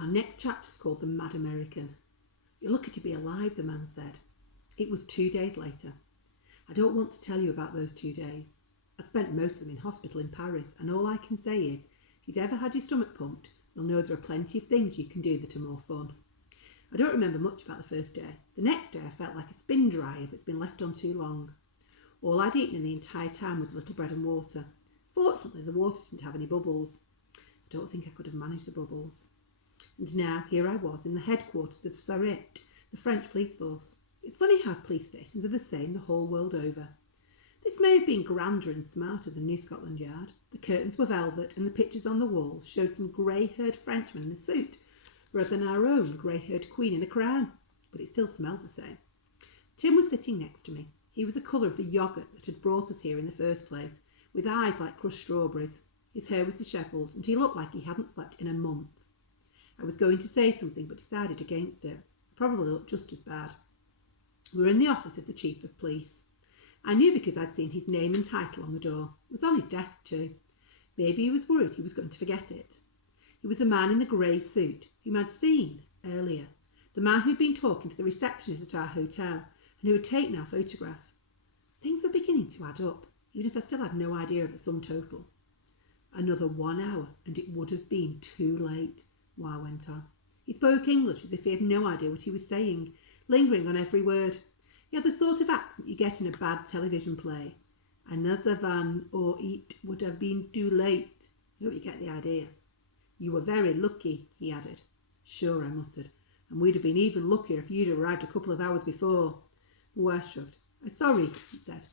Our next chapter's called The Mad American. You're lucky to be alive, the man said. It was 2 days later. I don't want to tell you about those 2 days. I spent most of them in hospital in Paris, and all I can say is, if you've ever had your stomach pumped, you'll know there are plenty of things you can do that are more fun. I don't remember much about the first day. The next day I felt like a spin dryer that's been left on too long. All I'd eaten in the entire time was a little bread and water. Fortunately, the water didn't have any bubbles. I don't think I could have managed the bubbles. And now here I was in the headquarters of Surrett, the French police force. It's funny how police stations are the same the whole world over. This may have been grander and smarter than New Scotland Yard. The curtains were velvet and the pictures on the walls showed some grey-haired Frenchman in a suit, rather than our own grey-haired queen in a crown. But it still smelled the same. Tim was sitting next to me. He was the colour of the yoghurt that had brought us here in the first place, with eyes like crushed strawberries. His hair was dishevelled, and he looked like he hadn't slept in a month. I was going to say something, but decided against it. I probably looked just as bad. We were in the office of the Chief of Police. I knew because I'd seen his name and title on the door. It was on his desk too. Maybe he was worried he was going to forget it. He was the man in the grey suit whom I'd seen earlier, the man who'd been talking to the receptionist at our hotel and who had taken our photograph. Things were beginning to add up, even if I still had no idea of the sum total. Another 1 hour and it would have been too late, Wah went on. He spoke English as if he had no idea what he was saying, lingering on every word. He had the sort of accent you get in a bad television play. Another van or it would have been too late. I hope you get the idea. You were very lucky, he added. Sure, I muttered, and we'd have been even luckier if you'd arrived a couple of hours before. Wah shrugged. I'm sorry, he said,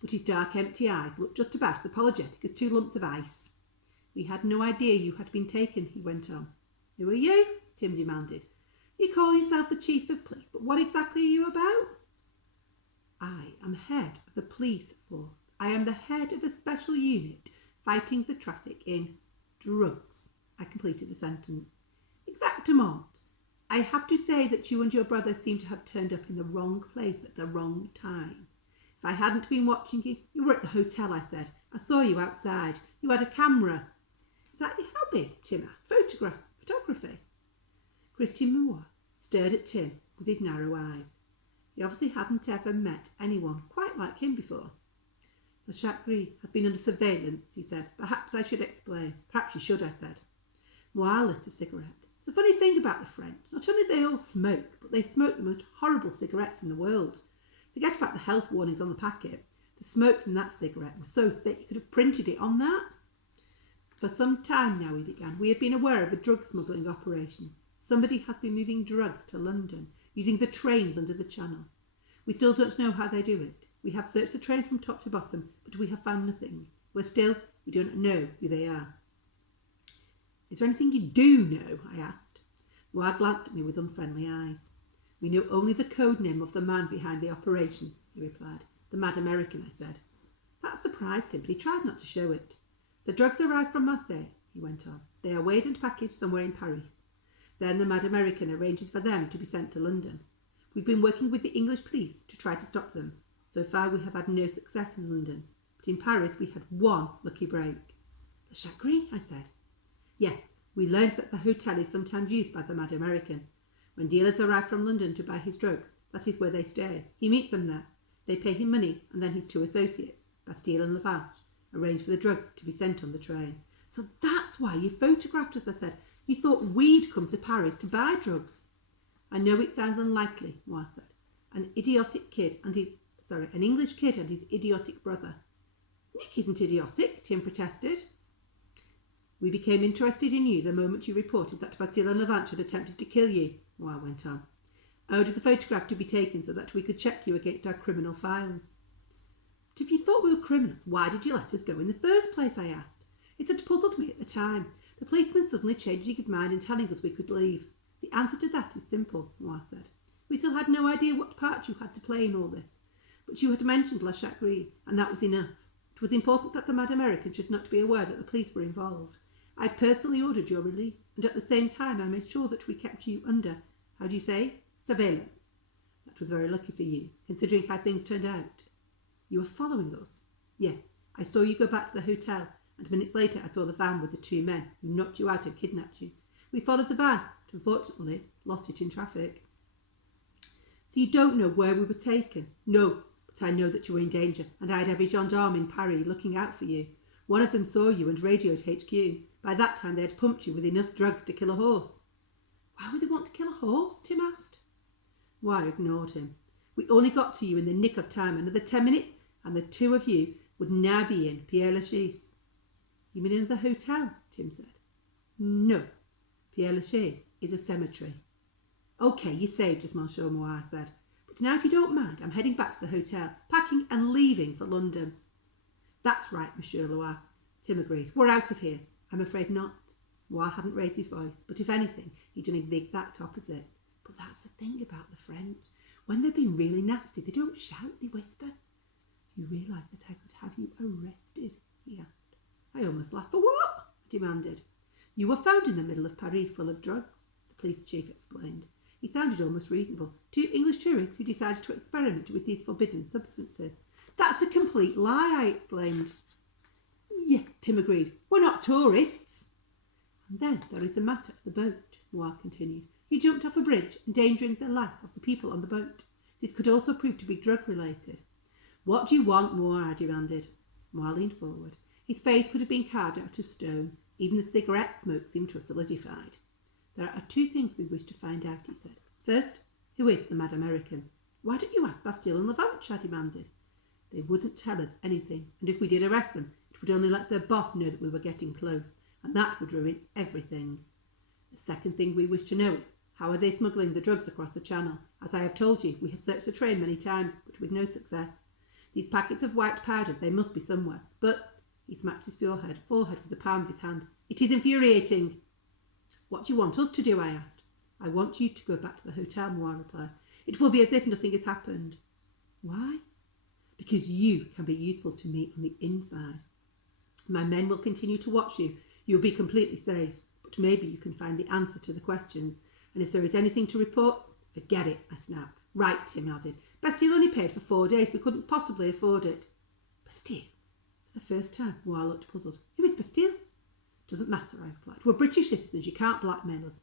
but his dark empty eyes looked just about as apologetic as 2 lumps of ice. We had no idea you had been taken, he went on. Who are you? Tim demanded. You call yourself the Chief of Police, but what exactly are you about? I am head of the police force. I am the head of a special unit fighting the traffic in drugs. I completed the sentence. Exactement. I have to say that you and your brother seem to have turned up in the wrong place at the wrong time. If I hadn't been watching you, you were at the hotel, I said. I saw you outside. You had a camera. Is that your hobby, Tim asked? Photography? Christian Moore stared at Tim with his narrow eyes. He obviously hadn't ever met anyone quite like him before. Le Chagrin has been under surveillance, he said. Perhaps I should explain. Perhaps you should, I said. Moore lit a cigarette. It's a funny thing about the French. Not only do they all smoke, but they smoke the most horrible cigarettes in the world. Forget about the health warnings on the packet. The smoke from that cigarette was so thick you could have printed it on that. For some time now, he began, we have been aware of a drug smuggling operation. Somebody has been moving drugs to London, using the trains under the Channel. We still don't know how they do it. We have searched the trains from top to bottom, but we have found nothing. Worse still, we don't know who they are. Is there anything you do know? I asked. Moore glanced at me with unfriendly eyes. We know only the code name of the man behind the operation, he replied. The Mad American, I said. That surprised him, but he tried not to show it. The drugs arrived from Marseille, he went on. They are weighed and packaged somewhere in Paris. Then the Mad American arranges for them to be sent to London. We've been working with the English police to try to stop them. So far we have had no success in London, but in Paris we had one lucky break. Le Chagrin, I said. Yes, we learned that the hotel is sometimes used by the Mad American. When dealers arrive from London to buy his drugs, that is where they stay. He meets them there. They pay him money, and then his 2 associates, Bastille and Lavanche, arrange for the drugs to be sent on the train. So that's why you photographed us, I said. You thought we'd come to Paris to buy drugs. I know it sounds unlikely, Moore said. An English kid and his idiotic brother. Nick isn't idiotic, Tim protested. We became interested in you the moment you reported that Bastille and Lavanche had attempted to kill you, Moore went on. I ordered the photograph to be taken so that we could check you against our criminal files. But if you thought we were criminals, why did you let us go in the first place, I asked. It had puzzled me at the time. The policeman suddenly changing his mind and telling us we could leave. The answer to that is simple, Moore said. We still had no idea what part you had to play in all this. But you had mentioned Le Chagrin, and that was enough. It was important that the Mad American should not be aware that the police were involved. I personally ordered your release, and at the same time I made sure that we kept you under, how do you say, surveillance. That was very lucky for you, considering how things turned out. You were following us? Yes, I saw you go back to the hotel, and minutes later I saw the van with the 2 men who knocked you out and kidnapped you. We followed the van, but unfortunately lost it in traffic. So you don't know where we were taken? No, but I know that you were in danger, and I'd have a gendarme in Paris looking out for you. One of them saw you and radioed HQ. By that time they had pumped you with enough drugs to kill a horse. Why would they want to kill a horse? Tim asked. Moir ignored him. We only got to you in the nick of time. Another 10 minutes and the two of you would now be in Pierre Lachaise. You mean in the hotel? Tim said. No, Pierre Lachaise is a cemetery. OK, you saved us, Monsieur Moir said. But now, if you don't mind, I'm heading back to the hotel, packing and leaving for London. That's right, Monsieur Loire, Tim agreed. We're out of here. I'm afraid not. Moir hadn't raised his voice, but if anything, he'd done the exact opposite. But that's the thing about the French. When they've been really nasty, they don't shout, they whisper. You realise that I could have you arrested? He asked. I almost laughed. For what? I demanded. You were found in the middle of Paris full of drugs, the police chief explained. He sounded almost reasonable. 2 English tourists who decided to experiment with these forbidden substances. That's a complete lie, I exclaimed. Yeah, Tim agreed. We're not tourists. And then there is the matter of the boat, Moir continued. You jumped off a bridge, endangering the life of the people on the boat. This could also prove to be drug-related. What do you want, Moir? I demanded. Moir leaned forward. His face could have been carved out of stone. Even the cigarette smoke seemed to have solidified. There are 2 things we wish to find out, he said. First, who is the mad American? Why don't you ask Bastille and Lavanche? I demanded. They wouldn't tell us anything, and if we did arrest them, it would only let their boss know that we were getting close, and that would ruin everything. The second thing we wish to know is, how are they smuggling the drugs across the channel? As I have told you, we have searched the train many times, but with no success. These packets of white powder, they must be somewhere, but... He smacked his forehead with the palm of his hand. It is infuriating. What do you want us to do? I asked. I want you to go back to the hotel, Moir replied. It will be as if nothing has happened. Why? Because you can be useful to me on the inside. My men will continue to watch you. You'll be completely safe, but maybe you can find the answer to the questions. And if there is anything to report, forget it, I snapped. Right, Tim nodded. Bastille only paid for 4 days. We couldn't possibly afford it. Bastille? For the first time, Moir looked puzzled. Who is Bastille? Doesn't matter, I replied. We're British citizens. You can't blackmail us.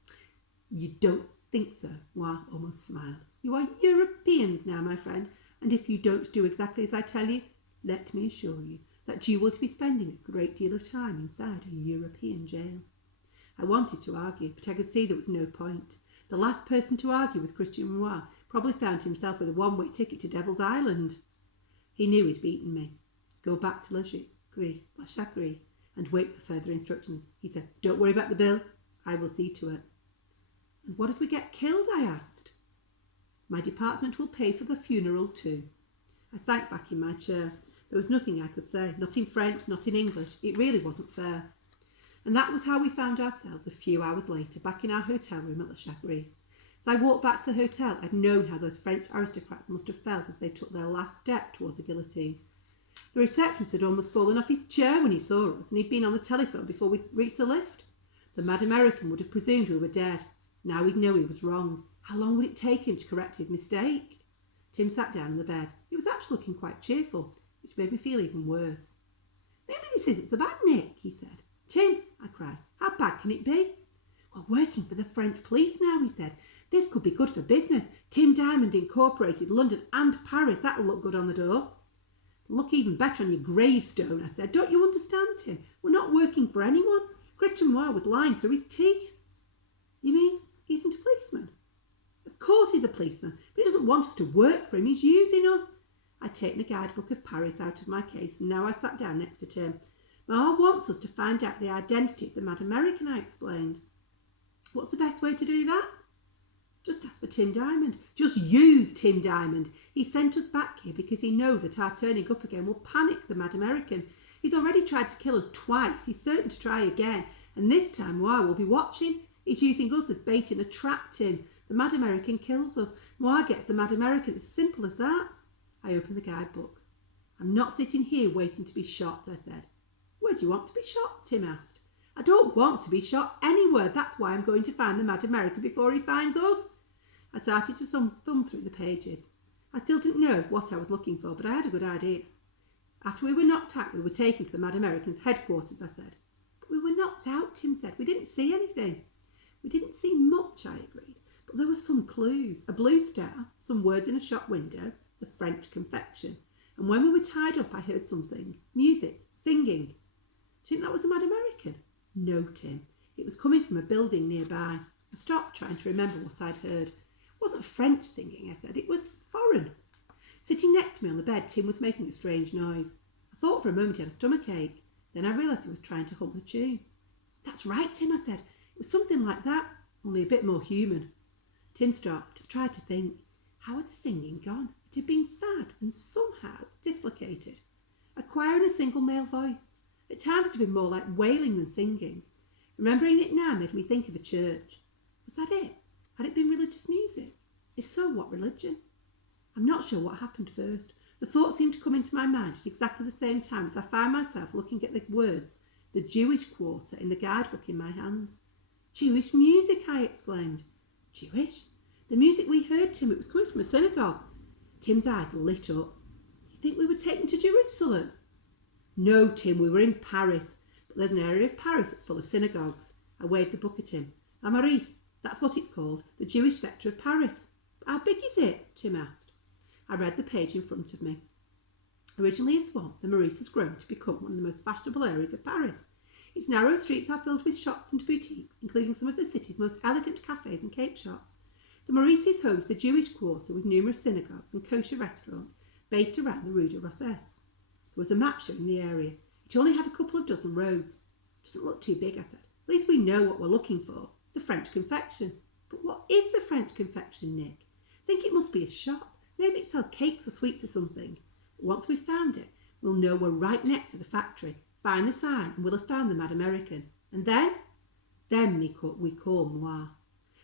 You don't think so? Moir almost smiled. You are Europeans now, my friend, and if you don't do exactly as I tell you, let me assure you that you will be spending a great deal of time inside a European jail. I wanted to argue, but I could see there was no point. The last person to argue with Christian Moir probably found himself with a one-way ticket to Devil's Island. He knew he'd beaten me. Go back to La Chagris and wait for further instructions. He said, don't worry about the bill. I will see to it. And what if we get killed? I asked. My department will pay for the funeral too. I sank back in my chair. There was nothing I could say, not in French, not in English. It really wasn't fair. And that was how we found ourselves a few hours later, back in our hotel room at La Chagris. As I walked back to the hotel, I'd known how those French aristocrats must have felt as they took their last step towards the guillotine. The receptionist had almost fallen off his chair when he saw us, and he'd been on the telephone before we reached the lift. The mad American would have presumed we were dead. Now we'd know he was wrong. How long would it take him to correct his mistake? Tim sat down on the bed. He was actually looking quite cheerful, which made me feel even worse. Maybe this isn't so bad, Nick, he said. Tim, I cried, how bad can it be? We're working for the French police now, he said. This could be good for business. Tim Diamond Incorporated, London and Paris. That'll look good on the door. Look even better on your gravestone, I said. Don't you understand, Tim? We're not working for anyone. Christian Moir was lying through his teeth. You mean he isn't a policeman? Of course he's a policeman, but he doesn't want us to work for him. He's using us. I'd taken a guidebook of Paris out of my case, and now I sat down next to Tim. Moir wants us to find out the identity of the mad American, I explained. What's the best way to do that? Just ask for Tim Diamond. Just use Tim Diamond. He sent us back here because he knows that our turning up again will panic the mad American. He's already tried to kill us twice. He's certain to try again. And this time, Moir will be watching. He's using us as bait in a trap, Tim. The mad American kills us. Moir gets the mad American. It's simple as that. I opened the guidebook. I'm not sitting here waiting to be shot, I said. Where do you want to be shot? Tim asked. I don't want to be shot anywhere. That's why I'm going to find the mad American before he finds us. I started to thumb through the pages. I still didn't know what I was looking for, but I had a good idea. After we were knocked out, we were taken to the mad American's headquarters, I said. But we were knocked out, Tim said. We didn't see anything. We didn't see much, I agreed, but there were some clues. A blue star, some words in a shop window, the French confection. And when we were tied up, I heard something. Music, singing. Do you think that was the Mad American? No, Tim. It was coming from a building nearby. I stopped, trying to remember what I'd heard. It wasn't French singing, I said. It was foreign. Sitting next to me on the bed, Tim was making a strange noise. I thought for a moment he had a stomachache. Then I realised he was trying to hum the tune. That's right, Tim, I said. It was something like that, only a bit more human. Tim stopped. I tried to think. How had the singing gone? It had been sad and somehow dislocated. A choir in a single male voice. At times it had been more like wailing than singing. Remembering it now made me think of a church. Was that it? Had it been religious music? If so, what religion? I'm not sure what happened first. The thought seemed to come into my mind at exactly the same time as I found myself looking at the words, the Jewish quarter, in the guidebook in my hands. Jewish music, I exclaimed. Jewish? The music we heard, Tim, it was coming from a synagogue. Tim's eyes lit up. You think we were taken to Jerusalem? No, Tim, we were in Paris. But there's an area of Paris that's full of synagogues. I waved the book at him. La Maurice, that's what it's called, the Jewish sector of Paris. How big is it? Tim asked. I read the page in front of me. Originally a swamp, the Maurice has grown to become one of the most fashionable areas of Paris. Its narrow streets are filled with shops and boutiques, including some of the city's most elegant cafes and cake shops. The Maurice is home to the Jewish quarter with numerous synagogues and kosher restaurants based around the Rue de Rosses. There was a map showing the area. It only had a couple of dozen roads. Doesn't look too big, I said. At least we know what we're looking for. The French confection. But what is the French confection, Nick? I think it must be a shop. Maybe it sells cakes or sweets or something. But once we've found it, we'll know we're right next to the factory. Find the sign and we'll have found the Mad American. And then we call Moir.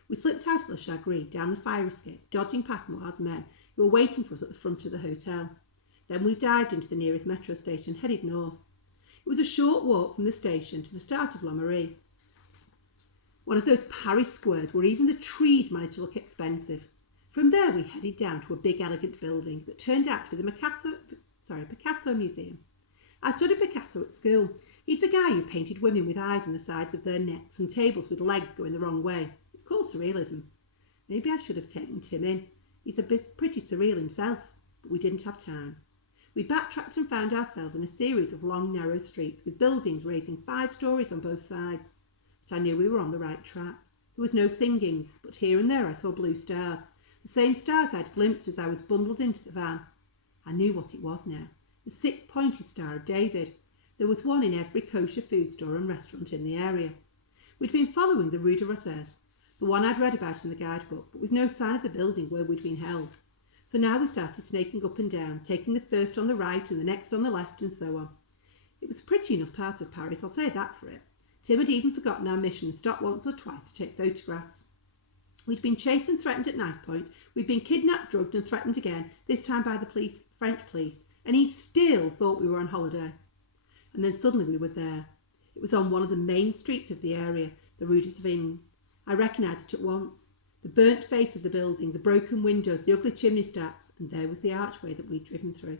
We slipped out of the Chagris, down the fire escape, dodging past Moir's men who were waiting for us at the front of the hotel. Then we dived into the nearest metro station, headed north. It was a short walk from the station to the start of La Marie, one of those Paris squares where even the trees managed to look expensive. From there we headed down to a big elegant building that turned out to be the Picasso Museum. I studied Picasso at school. He's the guy who painted women with eyes in the sides of their necks and tables with legs going the wrong way. It's called surrealism. Maybe I should have taken Tim in. He's a bit pretty surreal himself, but we didn't have time. We backtracked and found ourselves in a series of long, narrow streets with buildings raising 5 stories on both sides. But I knew we were on the right track. There was no singing, but here and there I saw blue stars, the same stars I'd glimpsed as I was bundled into the van. I knew what it was now, the 6-pointed Star of David. There was one in every kosher food store and restaurant in the area. We'd been following the Rue de Rosses, the one I'd read about in the guidebook, but with no sign of the building where we'd been held. So now we started snaking up and down, taking the first on the right and the next on the left and so on. It was a pretty enough part of Paris, I'll say that for it. Tim had even forgotten our mission and stopped once or twice to take photographs. We'd been chased and threatened at knife point. We'd been kidnapped, drugged and threatened again, this time by the police, French police, and he still thought we were on holiday. And then suddenly we were there. It was on one of the main streets of the area, the Rue de Savigny. I recognised it at once. The burnt face of the building, the broken windows, the ugly chimney stacks, and there was the archway that we'd driven through.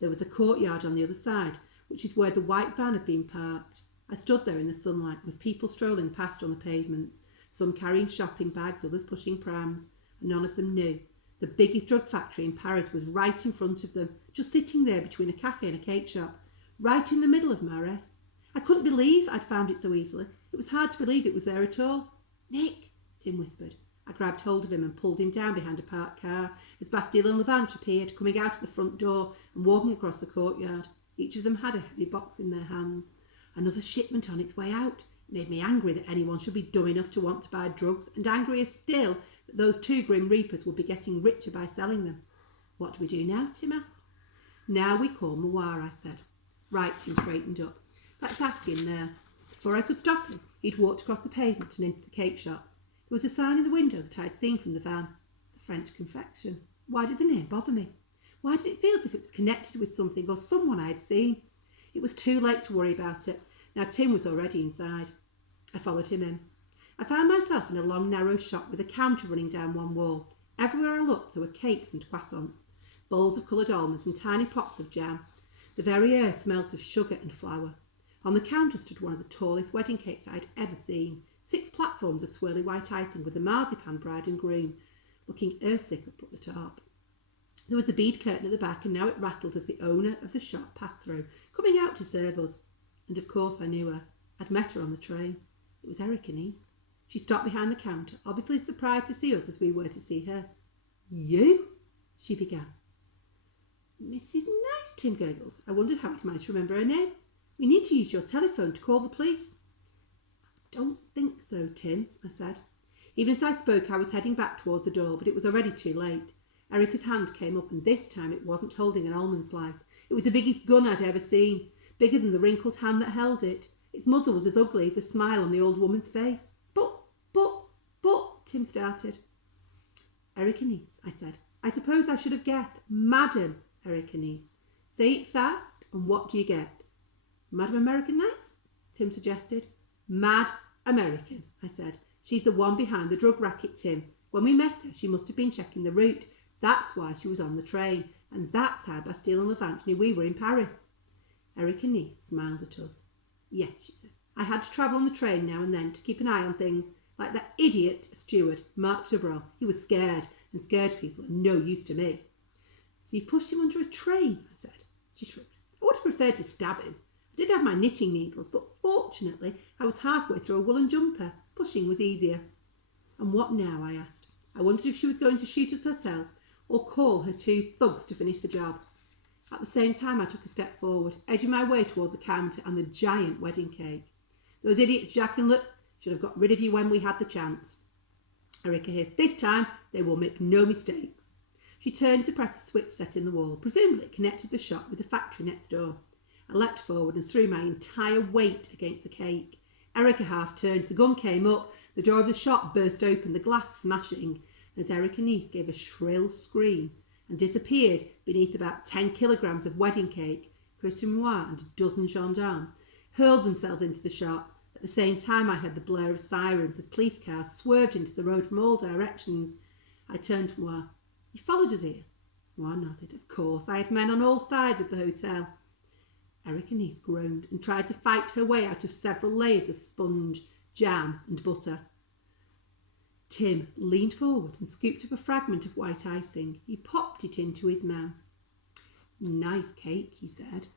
There was a courtyard on the other side, which is where the white van had been parked. I stood there in the sunlight, with people strolling past on the pavements, some carrying shopping bags, others pushing prams, and none of them knew. The biggest drug factory in Paris was right in front of them, just sitting there between a cafe and a cake shop, right in the middle of Marais. I couldn't believe I'd found it so easily. It was hard to believe it was there at all. Nick, Tim whispered. I grabbed hold of him and pulled him down behind a parked car as Bastille and Lavanche appeared, coming out of the front door and walking across the courtyard. Each of them had a heavy box in their hands. Another shipment on its way out. It made me angry that anyone should be dumb enough to want to buy drugs, and angrier still that those 2 grim reapers would be getting richer by selling them. What do we do now? Tim asked. Now we call Moir, I said. Right, Tim straightened up. Let's ask him there. Before I could stop him, he'd walked across the pavement and into the cake shop. There was a sign in the window that I had seen from the van. The French confection. Why did the name bother me? Why did it feel as if it was connected with something or someone I had seen? It was too late to worry about it. Now Tim was already inside. I followed him in. I found myself in a long, narrow shop with a counter running down one wall. Everywhere I looked there were cakes and croissants, bowls of coloured almonds and tiny pots of jam. The very air smelt of sugar and flour. On the counter stood one of the tallest wedding cakes I had ever seen, 6 platforms of swirly white icing with the marzipan bride and groom looking earthsick up at the top. There was a bead curtain at the back, and now it rattled as the owner of the shop passed through, coming out to serve us. And of course I knew her. I'd met her on the train. It was Erica Neath. She stopped behind the counter, obviously surprised to see us as we were to see her. "You?" she began. "Mrs. Nice," Tim gurgled. I wondered how he'd managed to remember her name. "We need to use your telephone to call the police." "I don't think so, Tim," I said. Even as I spoke, I was heading back towards the door, but it was already too late. Erica's hand came up, and this time it wasn't holding an almond slice. It was the biggest gun I'd ever seen, bigger than the wrinkled hand that held it. Its muzzle was as ugly as a smile on the old woman's face. But, Tim started. "Erica Neath," I said. "I suppose I should have guessed. Madam Erica Neath. Say it fast, and what do you get?" "Madam American Nice?" Tim suggested. "Mad American," I said. "She's the one behind the drug racket, Tim. When we met her, she must have been checking the route. That's why she was on the train, and that's how Bastille and Levant knew we were in Paris." Erica Neath smiled at us. "Yeah," she said. "I had to travel on the train now and then to keep an eye on things, like that idiot steward, Mark Zabral. He was scared, and scared people are no use to me." "So you pushed him under a train?" I said. She shrugged. "I would have preferred to stab him. I did have my knitting needles, but fortunately I was halfway through a woolen jumper. Pushing was easier." "And what now?" I asked. I wondered if she was going to shoot us herself or call her 2 thugs to finish the job. At the same time I took a step forward, edging my way towards the counter and the giant wedding cake. "Those idiots Jack and Luke should have got rid of you when we had the chance." Erica hissed. "This time they will make no mistakes." She turned to press the switch set in the wall. Presumably it connected the shop with the factory next door. I leapt forward and threw my entire weight against the cake. Erica half turned, the gun came up, the door of the shop burst open, the glass smashing, and as Erica Neath gave a shrill scream and disappeared beneath about 10 kilograms of wedding cake, Christian Moir and a dozen gendarmes hurled themselves into the shop. At the same time I heard the blare of sirens as police cars swerved into the road from all directions. I turned to Moir. "You followed us here?" Moir nodded. "Of course, I had men on all sides of the hotel." Erica Neath groaned and tried to fight her way out of several layers of sponge, jam and butter. Tim leaned forward and scooped up a fragment of white icing. He popped it into his mouth. "Nice cake," he said.